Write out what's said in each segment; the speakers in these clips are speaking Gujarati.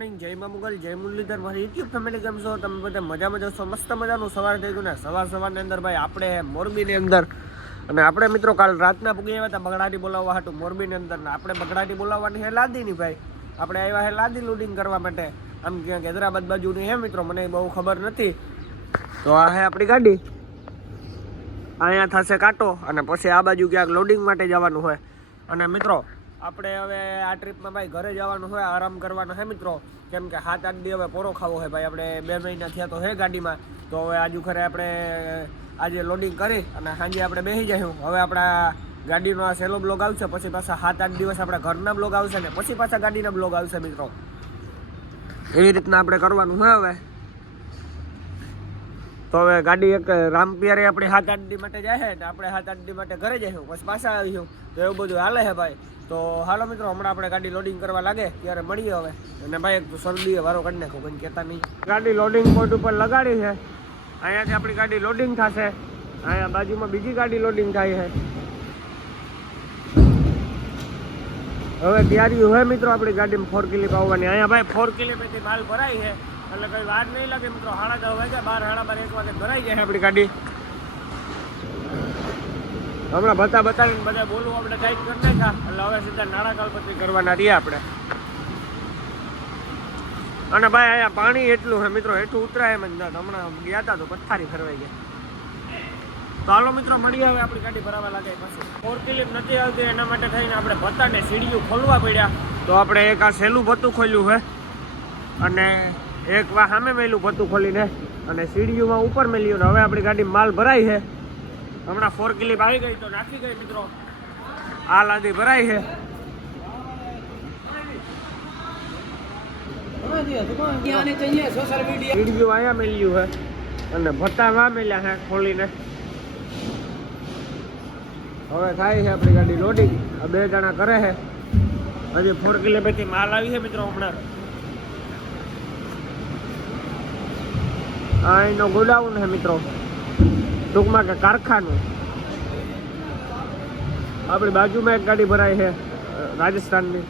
જય મા મુગલ, જય મુરલીધર મારી યુટ્યુબ ફેમિલી કેમ છો? તમે બધા મજામાં જશો મસ્ત મજાનું સવાર થઈ ગયું ને. સવાર સવારની અંદર ભાઈ આપણે મોરબીની અંદર અને આપણે મિત્રો કાલ રાતના પૂગી આવ્યા હતા બગડાટી બોલાવવા હતું મોરબીની અંદર ને આપણે બગડાટી બોલાવવાની હે લાદીની ભાઈ. આપણે આવ્યા હે લાદી લોડિંગ કરવા માટે. આમ ક્યાંક હૈદરાબાદ બાજુની હે મિત્રો, મને બહુ ખબર નથી. તો આ હે આપણી ગાડી. અહીંયા થશે કાંટો અને પછી આ બાજુ ક્યાંક લોડિંગ માટે જવાનું હોય. અને મિત્રો આપણે હવે આ ટ્રીપમાં ભાઈ ઘરે જવાનું હોય, આરામ કરવાનો છે મિત્રો. કેમ કે સાત, આઠ દી હવે પોરો ખાવો હોય ભાઈ. આપણે બે મહિના થયા તો હે ગાડીમાં. તો હવે આજુ ખરે આપણે આજે લોડિંગ કરી અને સાંજે આપણે બેસી જઈશું. હવે આપણા ગાડીનો આ સહેલો બ્લોગ આવશે, પછી પાછા સાત, આઠ દિવસ આપણા ઘરના બ્લોગ આવશે ને પછી પાછા ગાડીના બ્લોગ આવશે મિત્રો. એવી રીતના આપણે કરવાનું હોય હવે. તો હવે ગાડી એક રામપિયારે આપણી સાત આઠ દી માટે જાય છે ને આપણે સાત આઠ દી માટે ઘરે જઈશું પછી પાછા આવીશું તો એવું બધું હાલે છે ભાઈ. તો હાલો મિત્રો, હમણાં આપણે ગાડી લોડિંગ કરવા લાગે, ત્યારે મળીએ હવે. અને ભાઈ એક શરદીએ વારો કાઢી નાખો કંઈ કહેતા નહીં. ગાડી લોડિંગ પોઈન્ટ ઉપર લગાડી છે. અહીંયાથી આપણી ગાડી લોડિંગ થશે. અહીંયા બાજુમાં બીજી ગાડી લોડિંગ થાય છે. હવે તૈયારી હોય મિત્રો, આપણી ગાડીમાં ફોર કિલીપ આવવાની. અહીંયા ભાઈ ફોર કિલીપેથી માલ ભરાય છે. એટલે કઈ વાર નહીં લાગે મિત્રો. સાડા દસ વાગ્યા, બાર સાડા બાર, એક વાગે ભરાઈ જાય આપણી ગાડી. હમણાં બતા બતાવીને બધા બોલવું આપણે ટાઈટ કરી નાખ્યા. એટલે હવે સીધા નાણા કાલપત્રી કરવાના રહીએ આપણે. અને ભાઈ, અહીંયા પાણી એટલું હે મિત્રો. એટલું ઉતરાય એમ જ ન હમણાં ગયા હતા તો પથ્થારી ફરવાઈ ગયા. તો મિત્રો, મળીએ આવે આપણી ગાડી ભરાવા લાગે પછી. ફોર ક્લિપ નથી આવતી, એના માટે થઈને આપણે ભત્તાને સીડીયું ખોલવા પડ્યા. તો આપણે એક આ સહેલું ભત્તું ખોલ્યું છે. અને એક વા સામે મેલું ભતું ખોલીને અને સીડીયુમાં ઉપર મેલ્યું ને હવે આપણી ગાડી માલ ભરાઈ છે. હમણાં ફોર ક્લિપ આવી ગઈ તો નાખી ગઈ મિત્રો. આ લાદી ભરાઈ છે. સીડીયું અહીંયા મેલ્યું છે અને ભત્તા વા મેલ્યા છે ખોલીને. હવે થાય છે આપણી ગાડી લોડિંગ બે જણા કરે છે. હજી ફોર કિલોમીટર માલ આવી છે મિત્રો હમણાં. એનો ગોડાઉન છે મિત્રો. ટૂંકમાં કે કારખાનું. આપણી બાજુમાં એક ગાડી ભરાય છે, રાજસ્થાનની.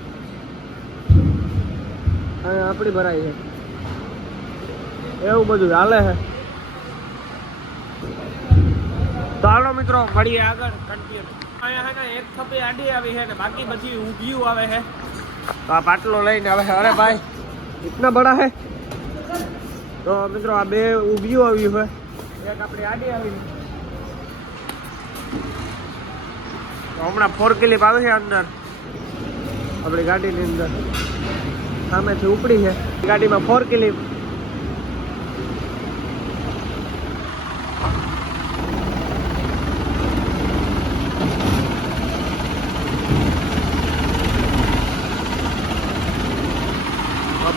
આપણી ભરાય છે. એવું બધું હાલે છે. તો મિત્રો, મળીએ આગળ કન્ટિન્યુ અહીંયા છે ને એક થપ્પી આડી આવી છે ને બાકી બધી ઊભીયું આવે છે. આ પાટલો લઈને આવે અરે ભાઈ, ઇતના બડા હે તો મિત્રો આ બે ઊભીયું આવ્યું હોય. એક આપણી આડી આવી. હમણાં ફોર ક્લિપ આવે છે અંદર. આપણી ગાડીની અંદર. સામેથી ઉપડી છે. ગાડીમાં ફોર ક્લિપ.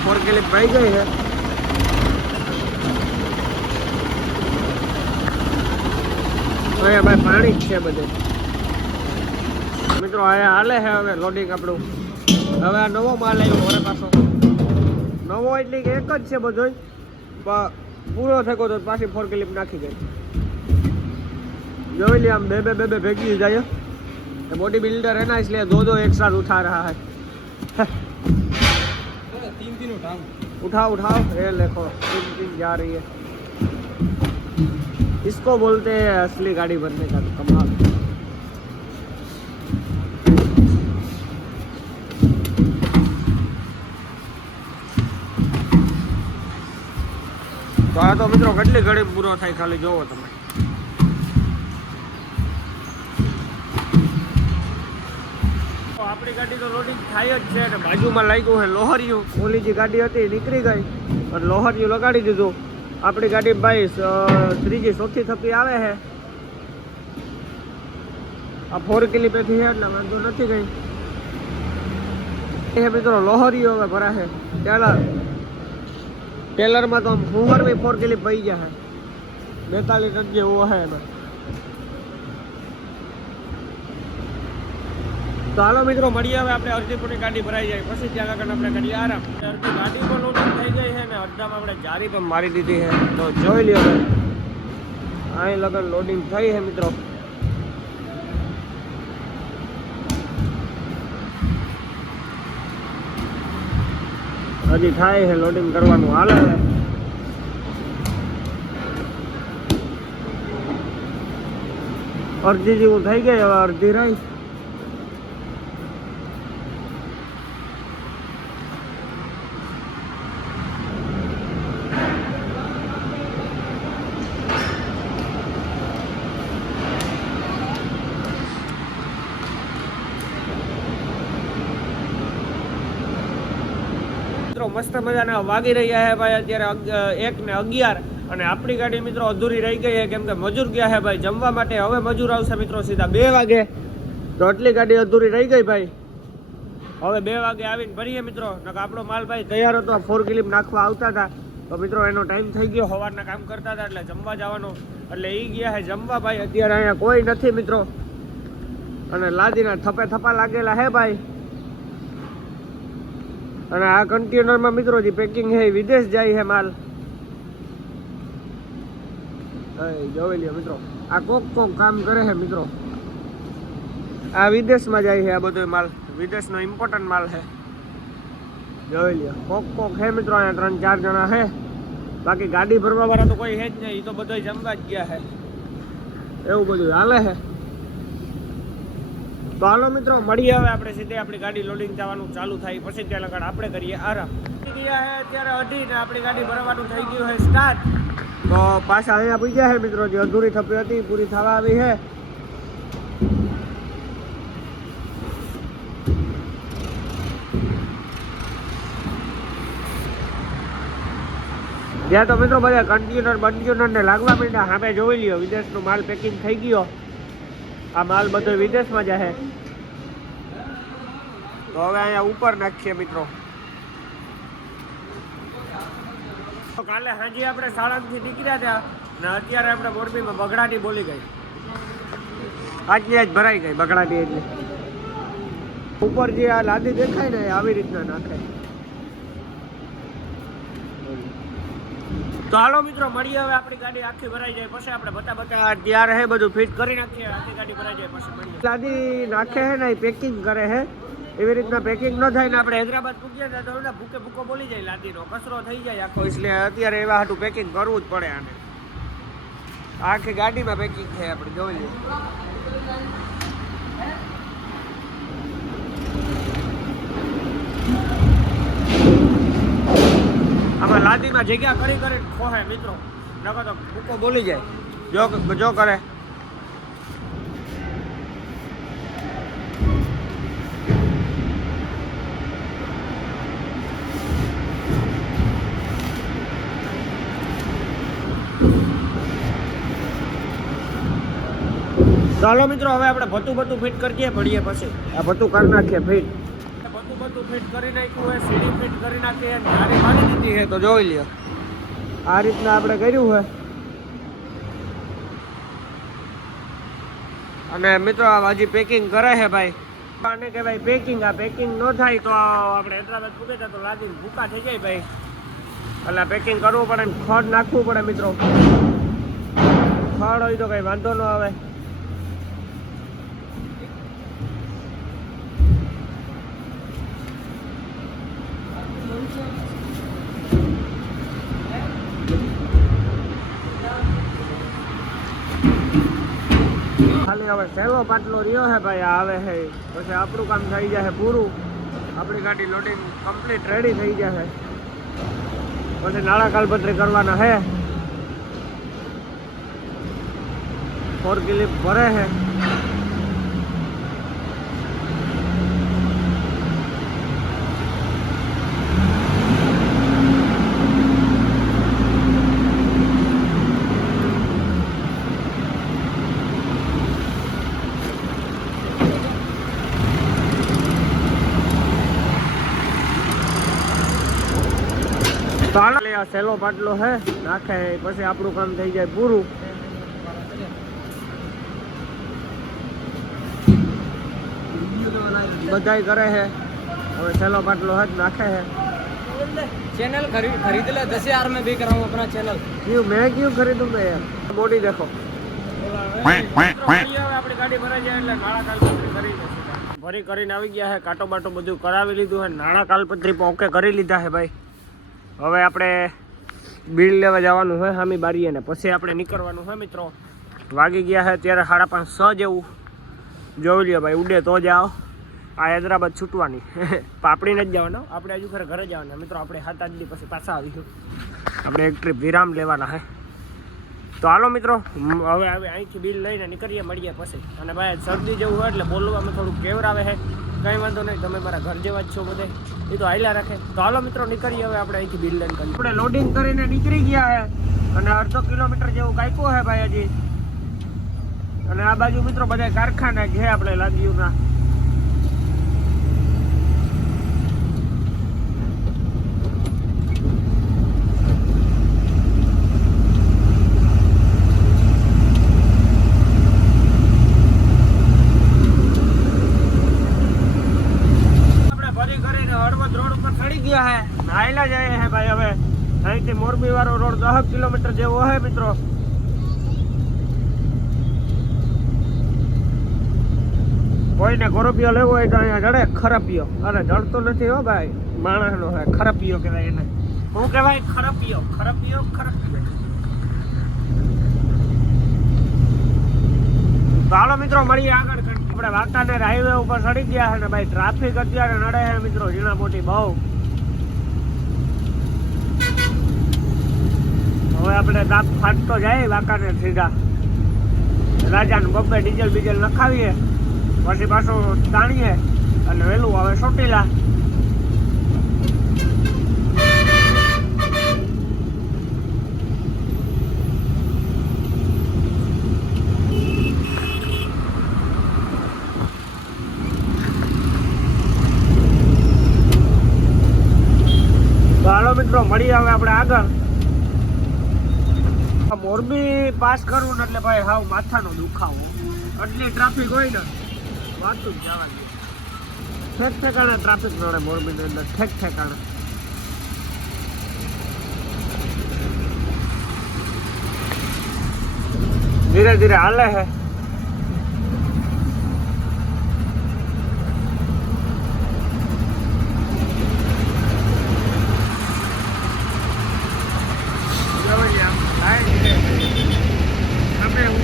ફોર ક્લિપ ભાઈ ગઈ છે. અહીંયા ભાઈ પાણી જ છે બધે મિત્રો અહીંયા હાલે છે હવે લોડિંગ આપણું હવે આ નવો માલ આવ્યો મારે પાછો નવો એટલે કે એક જ છે બધો પણ પૂરો થયો તો પાછી ફોર ક્લિપ નાખી ગઈ જોઈ લે આમ બે બે બે બે ભેગી જાય बॉडी बिल्डर है ना इसलिए दो दो एक साथ उठा रहा है तीन तीन उठाऊं उठाओ उठाओ ये देखो तीन तीन जा रही है इसको बोलते हैं असली गाड़ी बनने का कमाल તો આ તો મિત્રો કેટલી ઘડી પૂરો થાય ખાલી જોવો તમે તો આપણી ગાડી તો લોડિંગ થાય જ છે અને બાજુમાં લાગ્યું છે લોહરિયું ઓલી જે ગાડી હતી એ નીકળી ગઈ અને લોહરિયું લગાડી દીધું આપણી ગાડી ભાઈ ત્રીજી, ચોથી થપી આવે છે. આ ફોર કિલીપેથી છે એટલે વાંધો નથી કઈ. એ મિત્રો લોહરીઓ હવે ભરાશે. ટેલર ટેલરમાં તો આમ હુંવર બી ફોર કિલીપ પડી ગયા છે. બેતાલીસ ટન જેવો હે એમાં. તો હાલો મિત્રો મળીએ હવે આપણે અડધી પૂરી ગાડી ભરાઈ જાય પછી ત્યાં આગળ આપણે કરીએ આરામ. અડધી ગાડી પણ લોડિંગ થઈ ગઈ છે ને અડધામાં આપણે જારી પણ મારી દીધી છે. તો જોઈ લ્યો અહીં લગન લોડિંગ થઈ છે મિત્રો. હજી થાય છે લોડિંગ કરવાનું. હાલે છે અડધી જેવું થઈ ગઈ હવે અડધી રહી મિત્રો મસ્ત મજાના વાગી રહ્યા છે ભાઈ અત્યારે એક ને અગિયાર. અને આપણી ગાડી મિત્રો અધૂરી રહી ગઈ છે, કેમ કે મજૂર ગયા છે ભાઈ. જમવા માટે હવે મજૂર આવશે મિત્રો સીધા બે વાગે. તો આટલી ગાડી અધૂરી રહી ગઈ ભાઈ. હવે બે વાગે આવીને ભરીએ મિત્રો. આપણો માલ ભાઈ તૈયાર હતો ફોર ક્લિપ નાખવા આવતા હતા. તો મિત્રો એનો ટાઈમ થઈ ગયો સવારના કામ કરતા હતા એટલે જમવા જવાનો. એટલે એ ગયા છે જમવા ભાઈ. અત્યારે અહીંયા કોઈ નથી મિત્રો. અને લાદીના થપે થપા લાગેલા હે ભાઈ. અને આ કન્ટેનરમાં મિત્રો જે પેકિંગ છે વિદેશ જાય છે માલ. જોઈ લ્યો મિત્રો, આ કોક કોક કામ કરે છે મિત્રો. આ વિદેશમાં જાય છે આ બધો માલ, વિદેશનો ઇમ્પોર્ટન્ટ માલ છે. જોઈ લ્યો, કોક કોક છે મિત્રો, અહીંયા ત્રણ ચાર જણા છે. બાકી ગાડી ભરવા વાળા તો કોઈ છે જ નહીં એ તો બધા જમવા જ ગયા છે. એવું બધું હાલે છે. તો હાલો મિત્રો, મળીએ હવે આપણે સીધે આપણી ગાડી લોડિંગ જવાનું ચાલુ થાય, પછી ત્યાં લગાડ આપણે કરીએ આરામ. ગયા છે અત્યારે અઢી ને આપણી ગાડી ભરવાનું થઈ ગયું છે સ્ટાર્ટ પાછા અહીંયા પૂજ્યા છે મિત્રો, જે અધૂરી થપી હતી પૂરી થવા આવી છે જ્યાં તો મિત્રો બધા કન્ટેનર બંટેનર ને લાગવા માંડ્યા. સામે જોઈ લ્યો, વિદેશનો માલ પેકિંગ થઈ ગયો. આ માલ બધો વિદેશમાં જશે તો હવે અહીંયા ઉપર નાખીએ મિત્રો. તો કાલે સાંજે આપણે સાળંગથી નીકળ્યા હતા ને અત્યારે આપણે મોરબીમાં બગડાટી બોલી ગઈ. આજની આજ ભરાઈ ગઈ બગડાટી એટલે. ઉપર જે આ લાદી દેખાય ને આવી રીતના નાખે. તો હાલો મિત્રો, મળીએ હવે આપણી ગાડી આખી ભરાઈ જાય પછી આપણે બતા બતા ત્યારે હે બધું ફિટ કરી નાખીએ, આખી ગાડી ભરાઈ જાય પછી મળીએ. લાદી નાખે હે ને પેકિંગ કરે હે. એવી રીતના પેકિંગ ન થાય ને આપણે હૈદરાબાદ પૂગીએ ને તો ભૂકે ભૂકો બોલી જાય, લાદીનો કચરો થઈ જાય આખો. એટલે અત્યારે એવા હાટું પેકિંગ કરવું જ પડે આને. આખી ગાડીમાં પેકિંગ છે આપણે, જોઈ લઈએ આમાં લાદીમાં જગ્યા કરી કરી ખોહે મિત્રો. નકર તો ભૂકો બોલી જાય. જો જો કરે. ચાલો મિત્રો, હવે આપણે ભતું ભતું ફિટ કરીએ ભણીએ પછી. આ ભતું કરી નાખીએ ફિટ ભતું ફિટ કરી નાખ્યું હોય, સીડી ફિટ કરી નાખીએ નારી મારી દીધી છે, તો જોઈ લ્યો. આ રીતના આપણે કર્યું હોય. અને મિત્રો, આ હજી પેકિંગ કરે છે ભાઈ. આને કહેવાય પેકિંગ આ પેકિંગ ન થાય તો આપણે હૈદરાબાદ પૂગે તો લાદીને ભૂકા થઈ જાય ભાઈ. એટલે પેકિંગ કરવું પડે ખડ નાખવું પડે, મિત્રો. ખડ હોય તો કઈ વાંધો ન આવે. ખાલી હવે સહેલો પાટલો રહ્યો છે ભાઈ આવે છે. પછી આપણું કામ થઈ જશે પૂરું. આપણી ગાડી લોડિંગ કમ્પ્લીટ રેડી થઈ જશે પછી નાળા કાલપત્રી કરવાના છે. ફોર ક્લિપ ભરે છે. સેલો પાટલો હે નાખે પછી આપણું કામ થઈ જાય પૂરું. બધાય કરે છે હવે સહેલો પાટલો હે નાખે છે ચેનલ ખરીદ ખરીદ લે દસ મેં ભી કરાઉં ચેનલ ક્યું મેં ક્યું ખરીદું મેં? બોડી દેખો. આપણી ગાડી ભરાઈ જાય એટલે કાળા કાલપત્રી કરી ફરી કરીને આવી ગયા છે કાટો બાટો બધું કરાવી લીધું છે નાણા કાલપત્રી પણ ઓકે કરી લીધા હે ભાઈ. હવે આપણે બિલ લેવા જવાનું હોય હામી બારીએ ને પછી આપણે નીકળવાનું હોય મિત્રો. વાગી ગયા છે ત્યારે સાડા પાંચ છ જેવું. જોઈ લ્યો ભાઈ, ઉડે તો જાઓ આ હૈદરાબાદ છૂટવાની. પાપડી જ જવાનો આપણે હજુ ખરે ઘરે જવાના. મિત્રો, આપણે સાત આઠ દી પછી પાછા આવીશું. આપણે એક ટ્રીપ વિરામ લેવાના હે. તો હાલો મિત્રો હવે હવે અહીંથી બિલ લઈને નીકળીએ, મળીએ પછી. અને ભાઈ, શરદી જેવું હોય એટલે બોલવામાં થોડુંક કેવર આવે છે કંઈ વાંધો નહીં, તમે મારા ઘર જેવા જ છો બધે. એ તો હાલ્યા રાખે. તો હાલો મિત્રો, નીકળીએ હવે આપણે અહીંથી બિલ લઈને કરીએ. આપણે લોડિંગ કરીને નીકળી ગયા છે અને અડધો કિલોમીટર જેવું કાપ્યું છે ભાઈ હજી. અને આ બાજુ મિત્રો બધા કારખાના છે આપણે લાગ્યું આપણે ભરી કરીને હળવદ રોડ ઉપર ચડી ગયા હે નાયલા જાય હે ભાઈ હવે અહીંથી મોરબી વાળો રોડ કિલોમીટર જેવો હે મિત્રો. કોઈને ગોરપિયો લેવો હોય તો અહીંયા જડે ખરાપિયો. અરે જડતો નથી હો ભાઈ. માણસનો હે, ખરાપિયો કહેવાય એને. શું કહેવાય? ખરાપિયો. ખરાપિયો ખરાપિયો. ચાલો મિત્રો, મળીએ આગળ. આપણે વાંકાનેર હાઈવે ઉપર ચડી ગયા છે ને ભાઈ ટ્રાફિક અત્યારે નડે છે મિત્રો ઝીણા મોટી બહુ. હવે આપણે દાંત ફાટતો જાય વાંકાને સીધા. રાજાને બબ્બે ડીઝલ બીજલ નખાવીએ, પછી પાછું તાણીએ અને વહેલું આવે ચોટીલા. મિત્રો, મળીએ હવે આપણે આગળ. મોરબી પાસ કરવું ને એટલે ભાઈ હાવ માથાનો દુખાવો. એટલી ટ્રાફિક હોય ને, વાતું જ જવાની. ઠેક ઠેકાણે ટ્રાફિક નડે મોરબીની અંદર, ઠેક ઠેકાણે. ધીરે ધીરે હાલે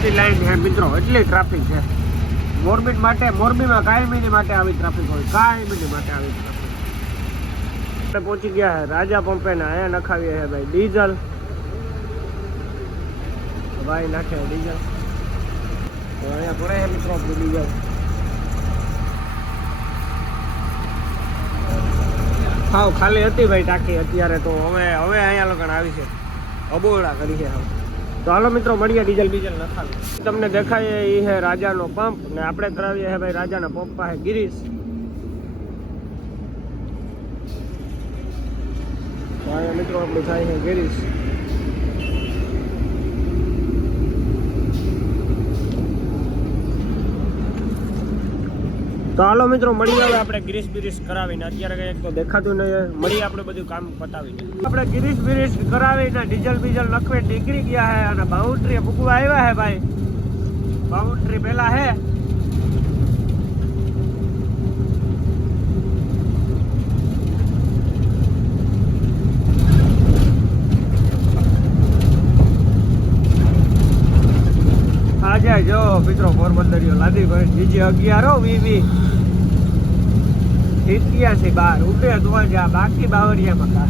છે લાઈન છે મિત્રો, એટલી ટ્રાફિક છે. મોરબી માટે, મોરબીમાં કાયમીની માટે આવી ટ્રાફિક હોય કાયમીની માટે આવી ટ્રાફિક આપણે પહોંચી ગયા છે રાજા પંપે ને અહીંયા નખાવીએ છે ભાઈ ડીઝલ. ભાઈ નાખે ડીઝલ. અહીંયા ભરે છે મિત્રો ડીઝલ. હાવ ખાલી હતી ભાઈ ટાંકી, અત્યારે તો હવે હવે અહીંયા લગન આવી છે. અબોળા કરી છે હાવ. તો હાલો મિત્રો, મળીએ ડીઝલ બીજલ નખાવી. તમને દેખાય એ હે રાજાનો પંપ ને આપણે કરાવીએ હે ભાઈ રાજાના પંપ પાસે ગિરીશ. મિત્રો આપણું થાય છે ગિરીશ. તો હાલો મિત્રો મળી આવે આપણે ગ્રીસ બિરીસ કરાવીને. અત્યારે કંઈક તો દેખાતું નહીં મળી આપણે બધું કામ પતાવીને. આપણે ગ્રીસ બિરીસ કરાવીને ડીઝલ બીઝલ નખવે નીકળી ગયા હે અને બાઉન્ડ્રી ભૂકવા આવ્યા હે ભાઈ. બાઉન્ડ્રી પહેલાં હે. આજે જો મિત્રો પોરબંદરીઓ લાદી ભાઈ બીજી અગિયાર હો, વી વી. બાર ઉડે તો જા બાકી બાવરિયામાં કા.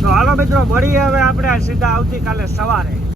તો હાલો મિત્રો, મળીએ હવે આપણે સીધા આવતીકાલે સવારે.